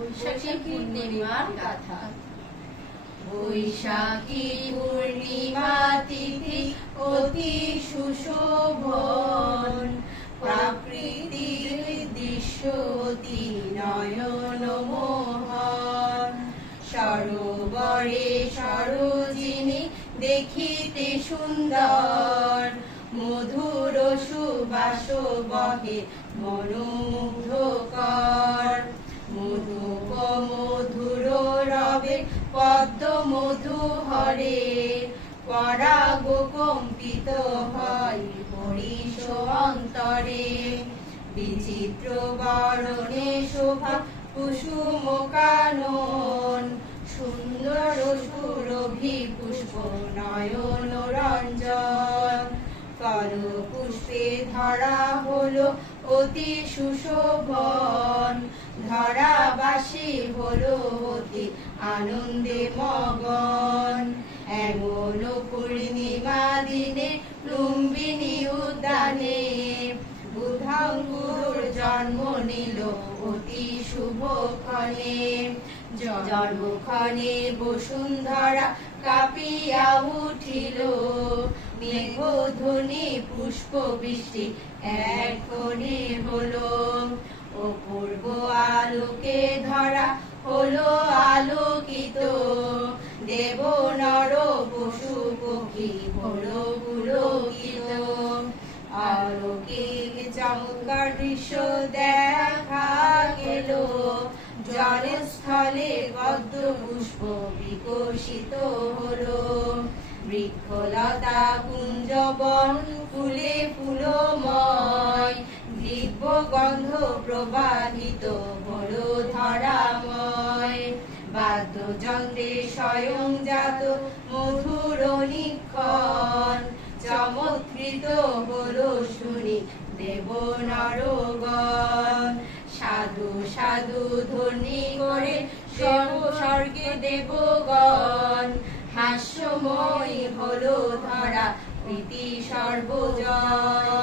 বৈশাখী পূর্ণিমার গাথা। বৈশাখী পূর্ণিমা তিথি অতি সুশোভন, প্রাকৃতিক দৃশ্য অতি নয়ন মোহন। সরোবরে সরোজিনী দেখিতে সুন্দর, মধুর সুবাস বহে মনোমুগ্ধকর। মধুপ মধুর রবে পদ্ম মধু হরে, পরাগ কম্পিত হয় হরিষ অন্তরে। বিচিত্র বরণে শোভা কুসুম কানন, সুন্দর সুরভি পুষ্প নয়ন রঞ্জন। কর পুষ্পে ধরা হলো অতি সুশোভন, ধরাবাসী হলো অতি আনন্দে মগন। এমন পূর্ণিমা দিনে লুম্বিনী উদ্যানে, বুধাঙ্গুর জন্ম নিল অতি শুভক্ষণে। জন্মক্ষণে বসুন্ধরা কাঁপিয়া উঠিল, মেঘধ্বনি পুষ্প বৃষ্টি এক্ষণে হলো। অপূর্ব আলোকে ধরা হলো আলোকিত, দেব নর পশু পক্ষী হলো পুলকিত। অলৌকিক চমৎকার দৃশ্য দেখা গেল, জলস্থলে পদ্ম পুষ্প বিকশিত হলো। বৃক্ষলতা কুঞ্জবন ফুলে ফুলময়, দিব্য গন্ধ প্রবাহিত হলো ধরাময়। বাদ্যযন্ত্রে স্বয়ংজাত মধুর নিক্ষণ, চমৎকৃত হলো শুনি দেব নরগণ। সাধু সাধু ধ্বনি করে স্বর্গে দেবগণ, হাস্যময় হলো ধরা প্রীতি সর্বজন।